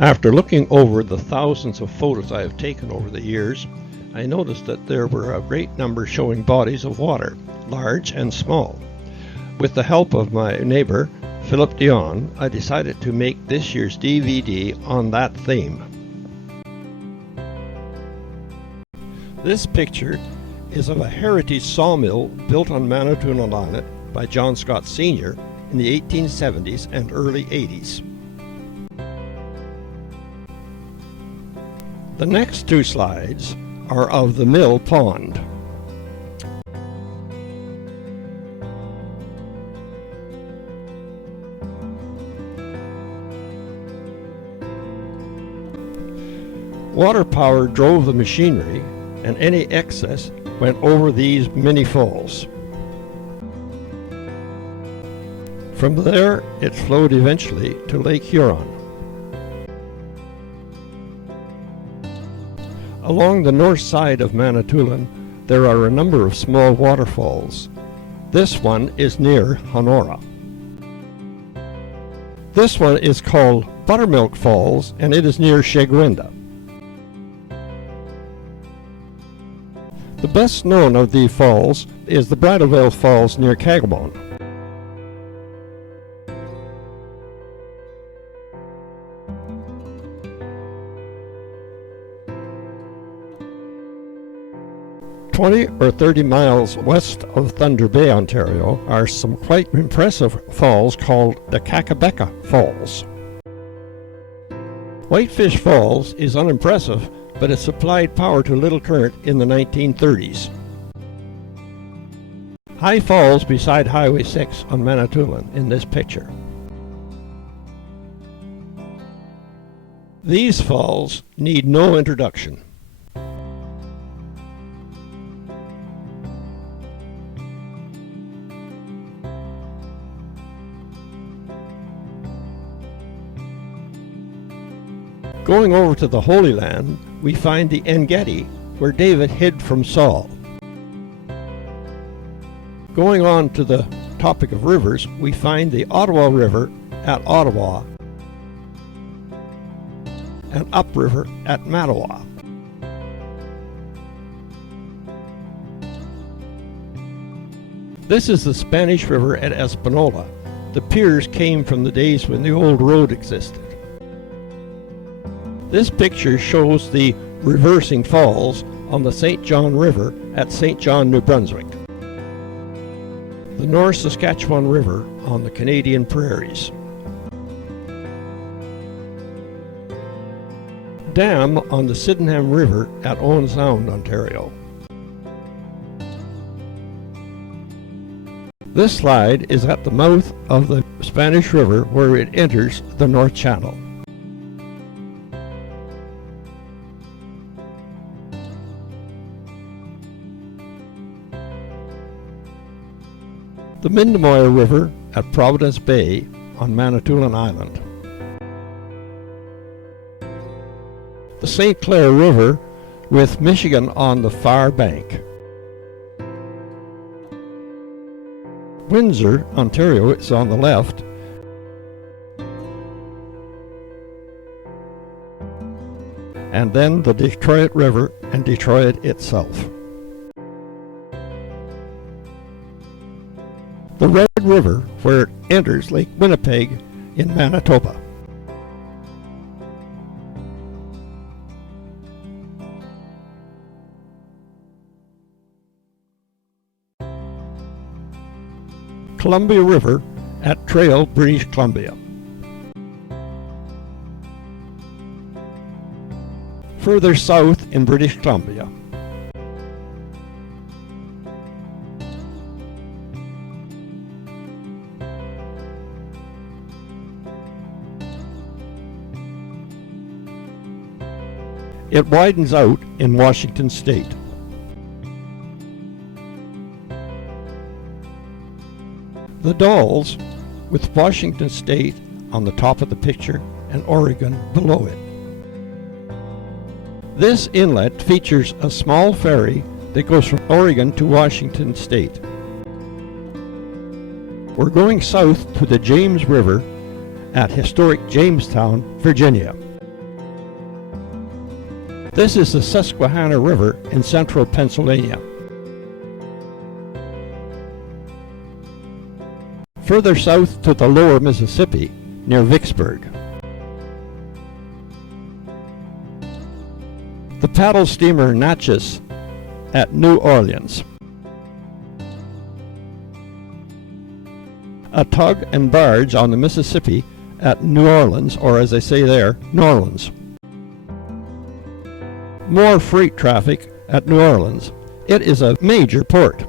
After looking over the thousands of photos I have taken over the years, I noticed that there were a great number showing bodies of water, large and small. With the help of my neighbor, Philip Dion, I decided to make this year's DVD on that theme. This picture is of a heritage sawmill built on Manitoulin Island by John Scott Sr. in the 1870s and early 80s. The next two slides are of the mill pond. Water power drove the machinery, and any excess went over these mini falls. From there, it flowed eventually to Lake Huron. Along the north side of Manitoulin, there are a number of small waterfalls. This one is near Honora. This one is called Buttermilk Falls, and it is near Cheguenda. The best known of these falls is the Bridalveil Falls near Kagamon. "20 or 30 miles west of Thunder Bay, Ontario, are some quite impressive falls called the Kakabeka Falls. Whitefish Falls is unimpressive, but it supplied power to Little Current in the 1930s. High Falls beside Highway 6 on Manitoulin in this picture. These falls need no introduction. Going over to the Holy Land, we find the Engedi, where David hid from Saul. Going on to the topic of rivers, we find the Ottawa River at Ottawa and upriver at Mattawa. This is the Spanish River at Espanola. The piers came from the days when the old road existed. This picture shows the reversing falls on the St. John River at St. John, New Brunswick. The North Saskatchewan River on the Canadian prairies. Dam on the Sydenham River at Owen Sound, Ontario. This slide is at the mouth of the Spanish River where it enters the North Channel. The Mindemoya River at Providence Bay on Manitoulin Island. The St. Clair River with Michigan on the far bank. Windsor, Ontario is on the left. And then the Detroit River and Detroit itself. The Red River, where it enters Lake Winnipeg in Manitoba. Columbia River at Trail, British Columbia. Further south in British Columbia. It widens out in Washington State. The Dalles, with Washington State on the top of the picture and Oregon below it. This inlet features a small ferry that goes from Oregon to Washington State. We're going south to the James River at historic Jamestown, Virginia. This is the Susquehanna River in central Pennsylvania. Further south to the lower Mississippi, near Vicksburg. The paddle steamer Natchez at New Orleans. A tug and barge on the Mississippi at New Orleans, or as they say there, Norlands. More freight traffic at New Orleans. It is a major port.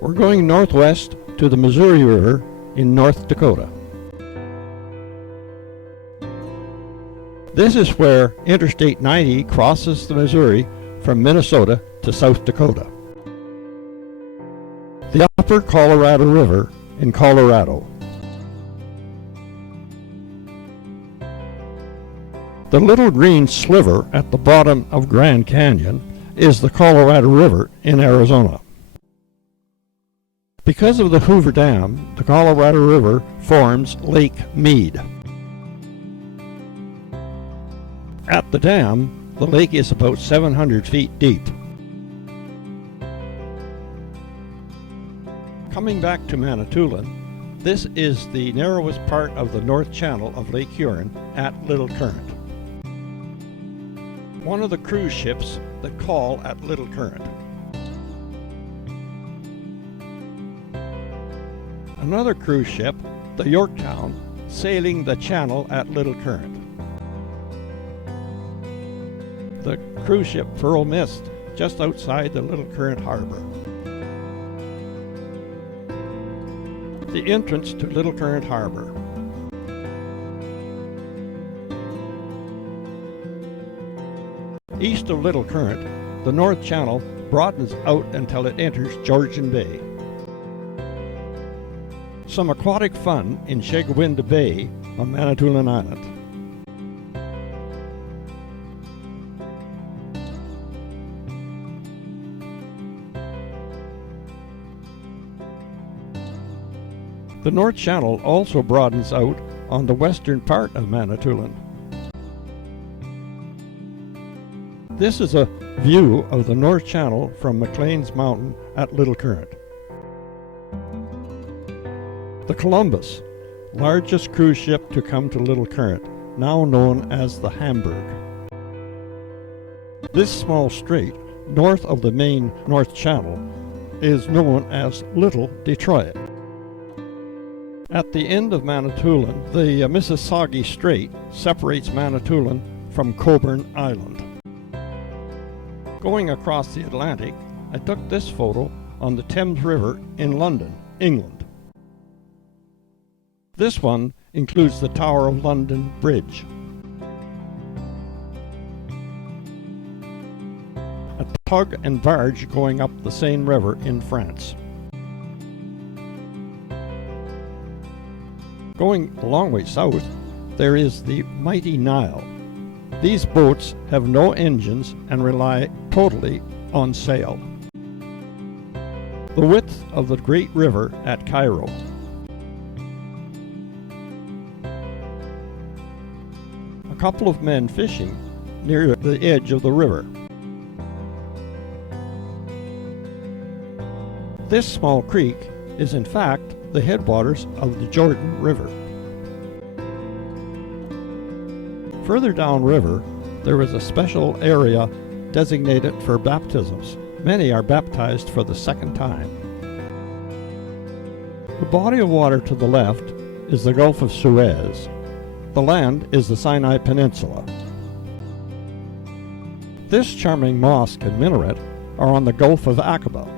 We're going northwest to the Missouri River in North Dakota. This is where Interstate 90 crosses the Missouri from Minnesota to South Dakota. The Upper Colorado River in Colorado. The little green sliver at the bottom of Grand Canyon is the Colorado River in Arizona. Because of the Hoover Dam, the Colorado River forms Lake Mead. At the dam, the lake is about 700 feet deep. Coming back to Manitoulin, this is the narrowest part of the North Channel of Lake Huron at Little Current. One of the cruise ships that call at Little Current. Another cruise ship, the Yorktown, sailing the channel at Little Current. The cruise ship Pearl Mist, just outside the Little Current Harbor. The entrance to Little Current Harbor. East of Little Current, the North Channel broadens out until it enters Georgian Bay. Some aquatic fun in Chagawinda Bay on Manitoulin Island. The North Channel also broadens out on the western part of Manitoulin. This is a view of the North Channel from Maclean's Mountain at Little Current. The Columbus, largest cruise ship to come to Little Current, now known as the Hamburg. This small strait, north of the main North Channel, is known as Little Detroit. At the end of Manitoulin, the Mississauga Strait separates Manitoulin from Cobourg Island. Going across the Atlantic, I took this photo on the Thames River in London, England. This one includes the Tower of London Bridge. A tug and barge going up the Seine River in France. Going a long way south, there is the mighty Nile. These boats have no engines and rely totally on sail. The width of the Great River at Cairo. A couple of men fishing near the edge of the river. This small creek is in fact the headwaters of the Jordan River. Further downriver, there is a special area designated for baptisms. Many are baptized for the second time. The body of water to the left is the Gulf of Suez. The land is the Sinai Peninsula. This charming mosque and minaret are on the Gulf of Aqaba.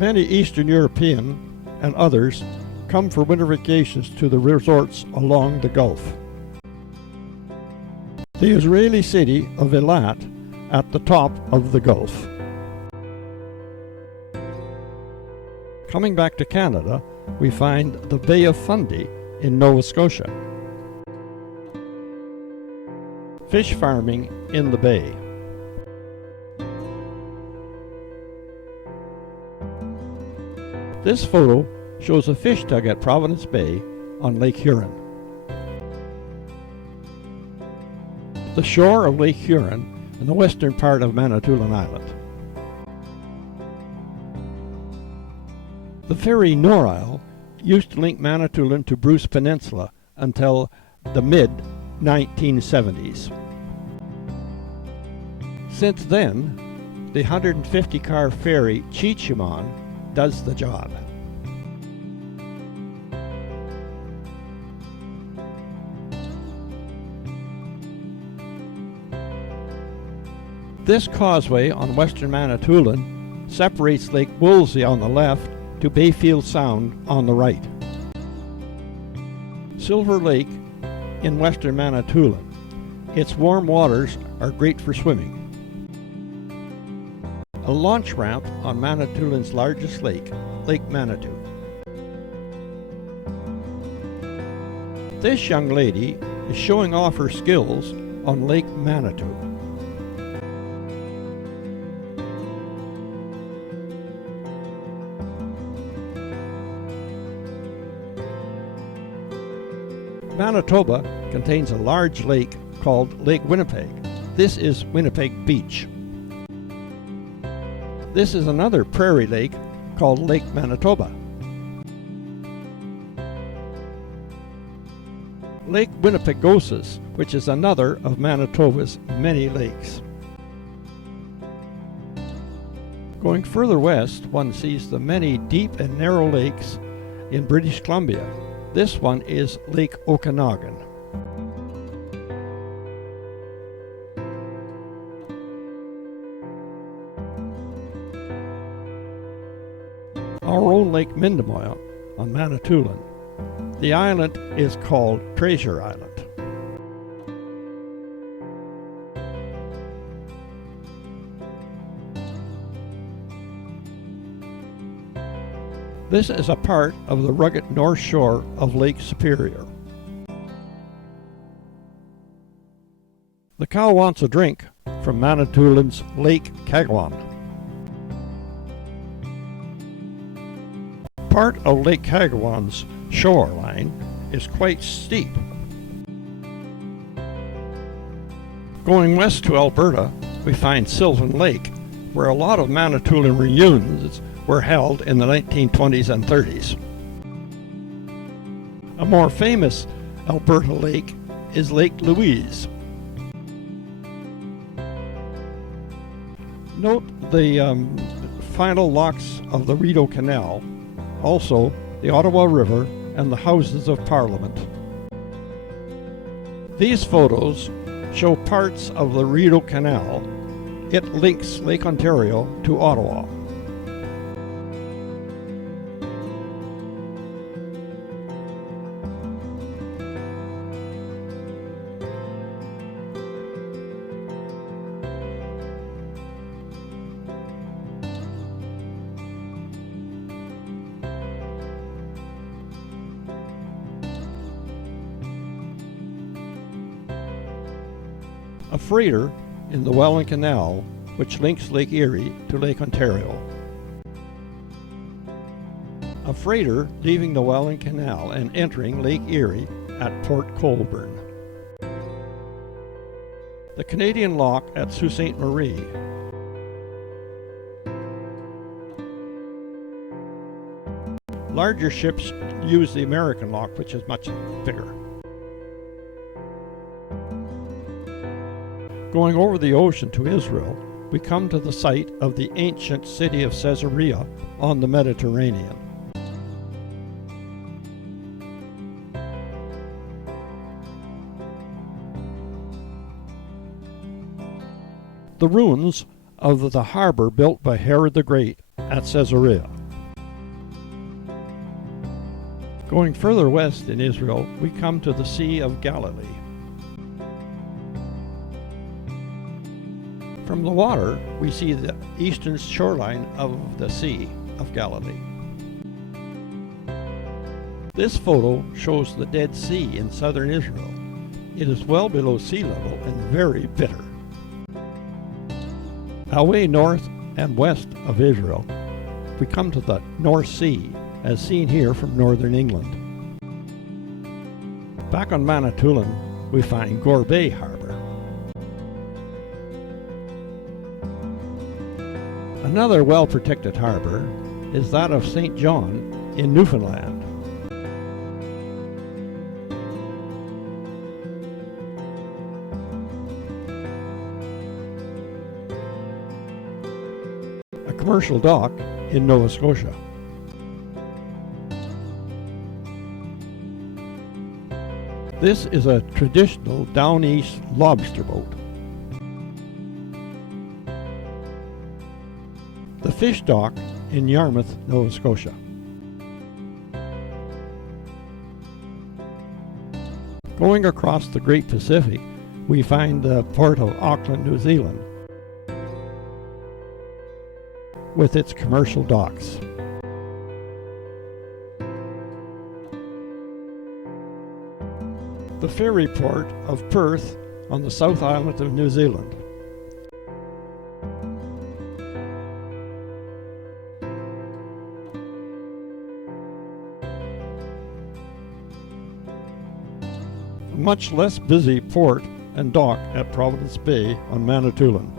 Many Eastern European and others come for winter vacations to the resorts along the Gulf. The Israeli city of Eilat at the top of the Gulf. Coming back to Canada, we find the Bay of Fundy in Nova Scotia. Fish farming in the bay. This photo shows a fish tug at Providence Bay on Lake Huron. The shore of Lake Huron in the western part of Manitoulin Island. The ferry Norisle used to link Manitoulin to Bruce Peninsula until the mid-1970s. Since then, the 150-car ferry Cheechumon does the job. This causeway on western Manitoulin separates Lake Wolseley on the left to Bayfield Sound on the right. Silver Lake in western Manitoulin. Its warm waters are great for swimming. A launch ramp on Manitoulin's largest lake, Lake Manitou. This young lady is showing off her skills on Lake Manitou. Manitoba contains a large lake called Lake Winnipeg. This is Winnipeg Beach. This is another prairie lake called Lake Manitoba. Lake Winnipegosis, which is another of Manitoba's many lakes. Going further west, one sees the many deep and narrow lakes in British Columbia. This one is Lake Okanagan. Our own Lake Mindemoya on Manitoulin. The island is called Treasure Island. This is a part of the rugged north shore of Lake Superior. The cow wants a drink from Manitoulin's Lake Kagwan. Part of Lake Kagwan's shoreline is quite steep. Going west to Alberta, we find Sylvan Lake, where a lot of Manitoulin reunions were held in the 1920s and 30s. A more famous Alberta lake is Lake Louise. Note the final locks of the Rideau Canal, also the Ottawa River and the Houses of Parliament. These photos show parts of the Rideau Canal. It links Lake Ontario to Ottawa. A freighter in the Welland Canal, which links Lake Erie to Lake Ontario. A freighter leaving the Welland Canal and entering Lake Erie at Port Colborne. The Canadian Lock at Sault Ste. Marie. Larger ships use the American Lock, which is much bigger. Going over the ocean to Israel, we come to the site of the ancient city of Caesarea on the Mediterranean. The ruins of the harbor built by Herod the Great at Caesarea. Going further west in Israel, we come to the Sea of Galilee. From the water, we see the eastern shoreline of the Sea of Galilee. This photo shows the Dead Sea in southern Israel. It is well below sea level and very bitter. Away north and west of Israel, we come to the North Sea, as seen here from northern England. Back on Manitoulin, we find Gore Bay Harbor. Another well-protected harbor is that of St. John in Newfoundland. A commercial dock in Nova Scotia. This is a traditional down east lobster boat. The fish dock in Yarmouth, Nova Scotia. Going across the Great Pacific, we find the port of Auckland, New Zealand, with its commercial docks. The ferry port of Perth on the South Island of New Zealand. A much less busy port and dock at Providence Bay on Manitoulin.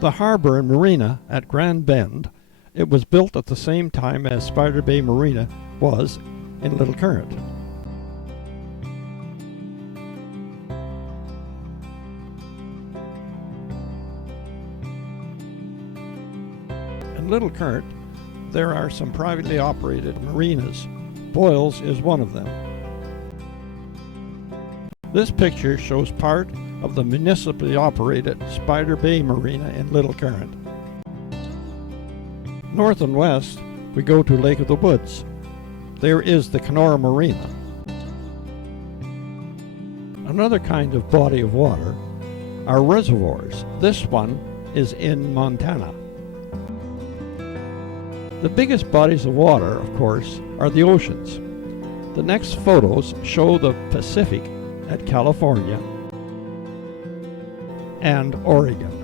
The harbor and marina at Grand Bend, it was built at the same time as Spider Bay Marina was in Little Current. In Little Current, there are some privately operated marinas. Boyles is one of them. This picture shows part of the municipally operated Spider Bay Marina in Little Current. North and west, we go to Lake of the Woods. There is the Kenora Marina. Another kind of body of water are reservoirs. This one is in Montana. The biggest bodies of water, of course, are the oceans. The next photos show the Pacific at California and Oregon.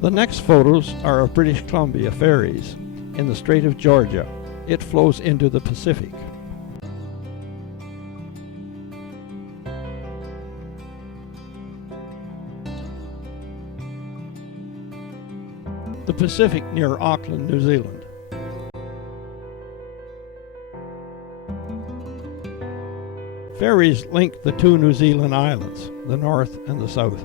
The next photos are of British Columbia ferries in the Strait of Georgia. It flows into the Pacific. The Pacific near Auckland, New Zealand. Ferries link the two New Zealand islands, the north and the south.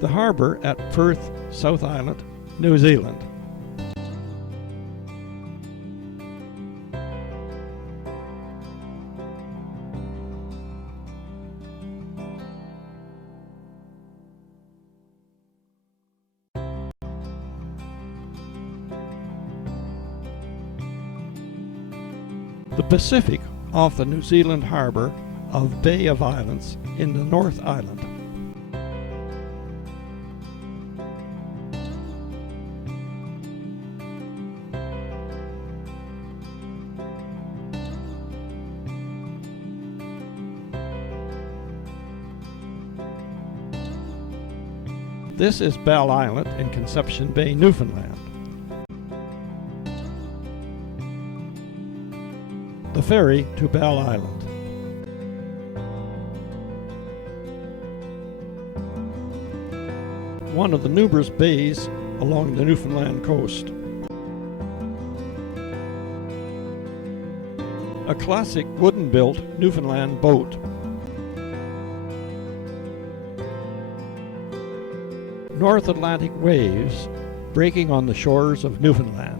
The harbour at Perth, South Island, New Zealand. The Pacific off the New Zealand harbour of Bay of Islands in the North Island. This is Bell Island in Conception Bay, Newfoundland. The ferry to Bell Island. One of the numerous bays along the Newfoundland coast. A classic wooden-built Newfoundland boat. North Atlantic waves breaking on the shores of Newfoundland.